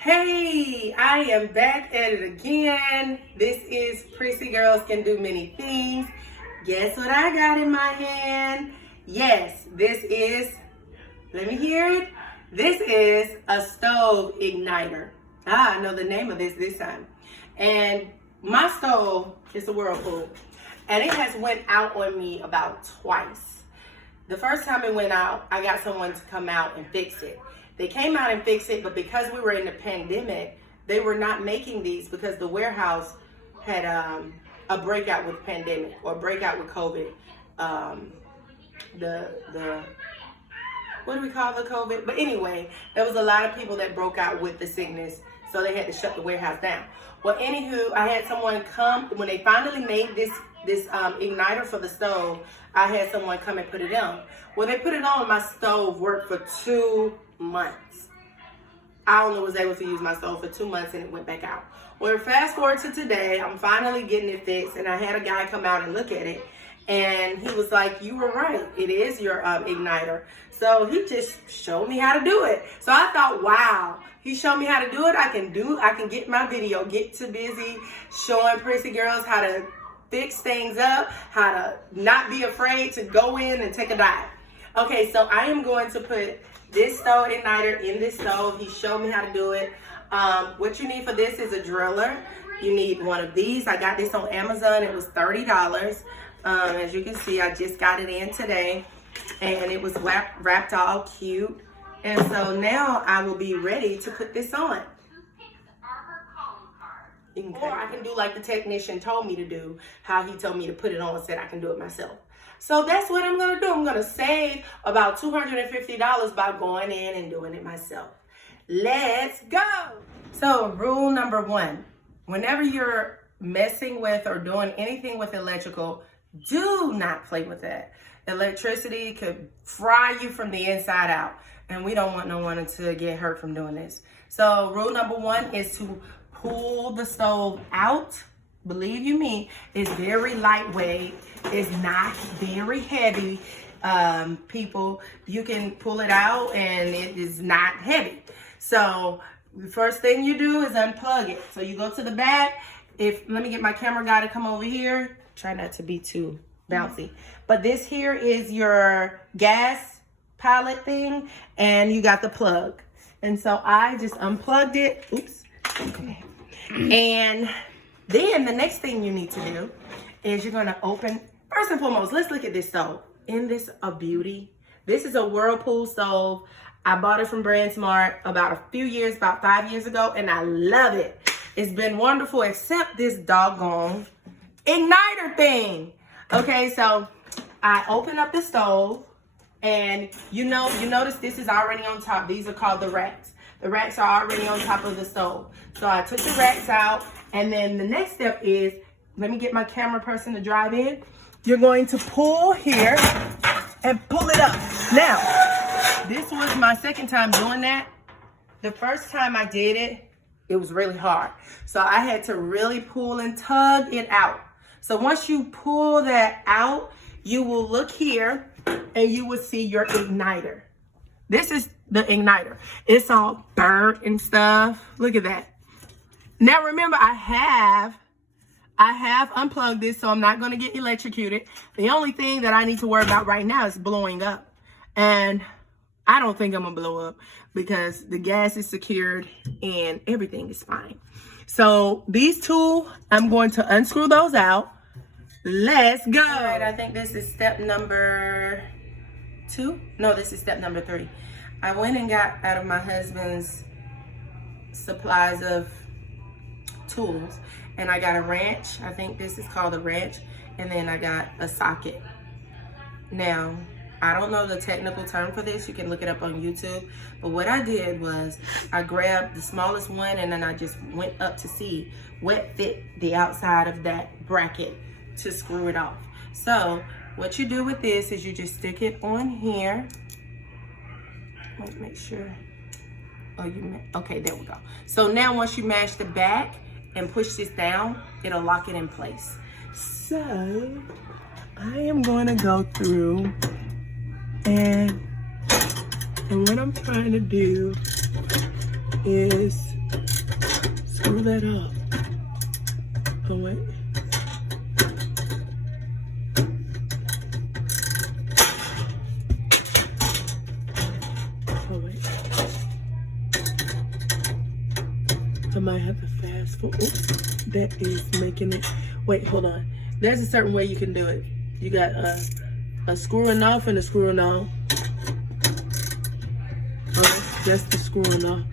Hey, I am back at it again. This is Prissy Girls Can Do Many Things. Guess what I got in my hand? Yes, this is, let me hear it. This is a stove igniter. I know the name of this time. And my stove is a whirlpool. And it has went out on me about twice. The first time it went out, I got someone to come out and fix it. They came out and fixed it, but because we were in the pandemic, they were not making these because the warehouse had a breakout with pandemic or breakout with COVID. What do we call the COVID? But anyway, there was a lot of people that broke out with the sickness, so they had to shut the warehouse down. Well, anywho, I had someone come when they finally made this igniter for the stove. I had someone come and put it on. Well, they put it on. My stove worked for 2 months. I only was able to use my stove for 2 months and it went back out. Well, fast forward to today, I'm finally getting it fixed, and I had a guy come out and look at it, and he was like, "You were right. It is your igniter." So he just showed me how to do it. So I thought, wow, he showed me how to do it. I can get my video, get too busy showing Prissy girls how to fix things up, how to not be afraid to go in and take a dive. Okay, so I am going to put this stove igniter in this stove. He showed me how to do it. What you need for this is a driller. You need one of these. I got this on Amazon. It was $30. As you can see, I just got it in today, and it was wrapped all cute. And so now I will be ready to put this on. Or I can do like the technician told me to do, how he told me to put it on, said I can do it myself. So that's what I'm going to do. I'm going to save about $250 by going in and doing it myself. Let's go. So rule number 1, whenever you're messing with or doing anything with electrical, do not play with that. Electricity could fry you from the inside out, and we don't want no one to get hurt from doing this. So rule number 1 is to pull the stove out. Believe you me, it's very lightweight. It's not very heavy. People, you can pull it out and it is not heavy. So the first thing you do is unplug it. So you go to the back. Let me get my camera guy to come over here. Try not to be too bouncy. But this here is your gas pilot thing, and you got the plug. And so I just unplugged it. Oops. Okay. And then the next thing you need to do is you're going to open, first and foremost, let's look at this stove. Isn't this a beauty? This is a Whirlpool stove. I bought it from BrandSmart about 5 years ago, and I love it. It's been wonderful, except this doggone igniter thing. Okay, so I open up the stove, and you notice this is already on top. These are called the racks. The racks are already on top of the stove. So I took the racks out, and then the next step is, let me get my camera person to drive in. You're going to pull here and pull it up. Now, this was my second time doing that. The first time I did it, it was really hard. So I had to really pull and tug it out. So once you pull that out, you will look here and you will see your igniter. This is the igniter. It's all burnt and stuff. Look at that. Now remember, I have unplugged this, so I'm not going to get electrocuted. The only thing that I need to worry about right now is blowing up. And I don't think I'm going to blow up because the gas is secured and everything is fine. So these two, I'm going to unscrew those out. Let's go. All right, I think this is step number 2. No, this is step number 3. I went and got out of my husband's supplies of tools, and I got a wrench. I think this is called a wrench. And then I got a socket. Now, I don't know the technical term for this. You can look it up on YouTube. But what I did was I grabbed the smallest one, and then I just went up to see what fit the outside of that bracket to screw it off. So what you do with this is you just stick it on here. Let me make sure. Okay, there we go. So now once you mash the back and push this down, it'll lock it in place. So I am going to go through and what I'm trying to do is screw that up. Oh, wait. Oh, wait. I might have to fast forward. Oops, that is making it. Wait, hold on. There's a certain way you can do it. You got a screwing off and a screwing on. Oh, that's the screwing off.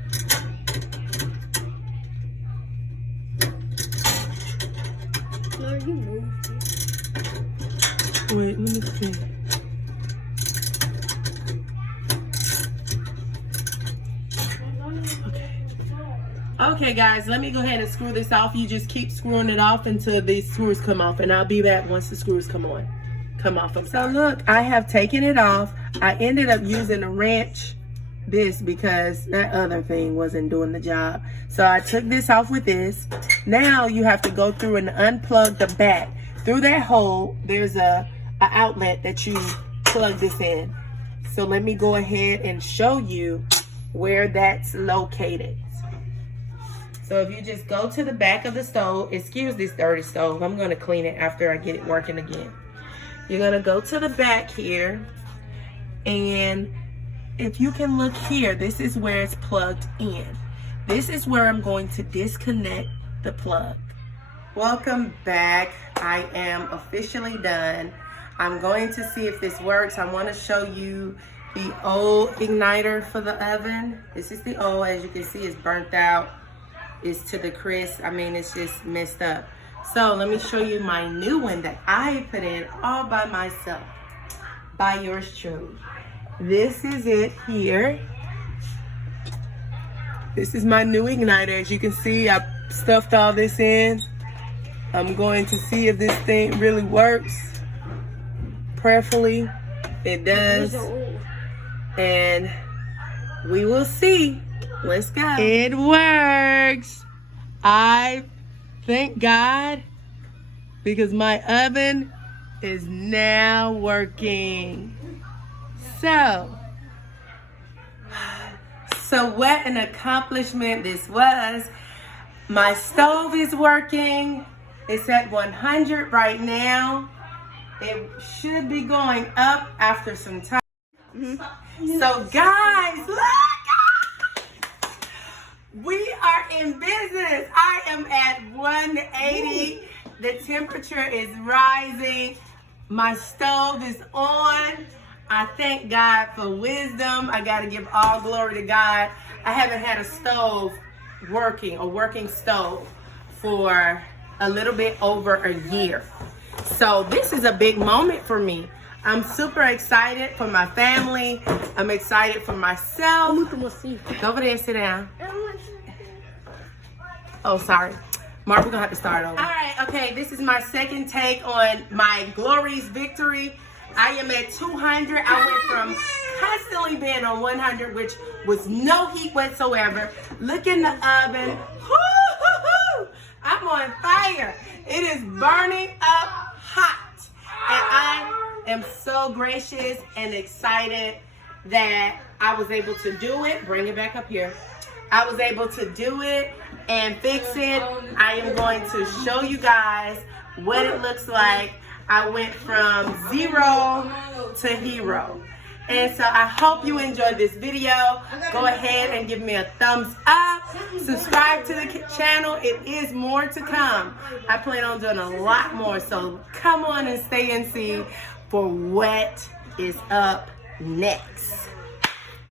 Lord, you moved it. Wait, let me see. Okay, guys, let me go ahead and screw this off. You just keep screwing it off until these screws come off, and I'll be back once the screws come off. So look, I have taken it off. I ended up using a wrench, because that other thing wasn't doing the job. So I took this off with this. Now you have to go through and unplug the back. Through that hole, there's a outlet that you plug this in. So let me go ahead and show you where that's located. So if you just go to the back of the stove, excuse this dirty stove, I'm gonna clean it after I get it working again. You're gonna go to the back here, and if you can look here, this is where it's plugged in. This is where I'm going to disconnect the plug. Welcome back. I am officially done. I'm going to see if this works. I wanna show you the old igniter for the oven. This is the old, as you can see, it's burnt out. It's to the crisp. I mean, it's just messed up. So let me show you my new one that I put in all by myself, by yours truly. This is it here. This is my new igniter. As you can see, I stuffed all this in. I'm going to see if this thing really works. Prayerfully, it does. And we will see. Let's go. It works. I thank God, because my oven is now working. So what an accomplishment this was. My stove is working. It's at 100 right now. It should be going up after some time. So guys, look! We are in business. I am at 180. The temperature is rising. My stove is on. I thank God for wisdom. I got to give all glory to God. I haven't had a stove working, a working stove, for a little bit over a year. So this is a big moment for me. I'm super excited for my family. I'm excited for myself. Go over there and sit down. Oh, sorry. Mark, we're going to have to start over. All right, okay. This is my second take on my glorious victory. I am at 200. I went from constantly being on 100, which was no heat whatsoever. Look in the oven. Woo-hoo-hoo! I'm on fire. It is burning up hot. And I am so gracious and excited that I was able to do it. Bring it back up here. I was able to do it and fix it. I am going to show you guys what it looks like. I went from 0 to hero. And so I hope you enjoyed this video. Go ahead and give me a thumbs up. Subscribe to the channel. It is more to come. I plan on doing a lot more. So come on and stay and see for what is up next.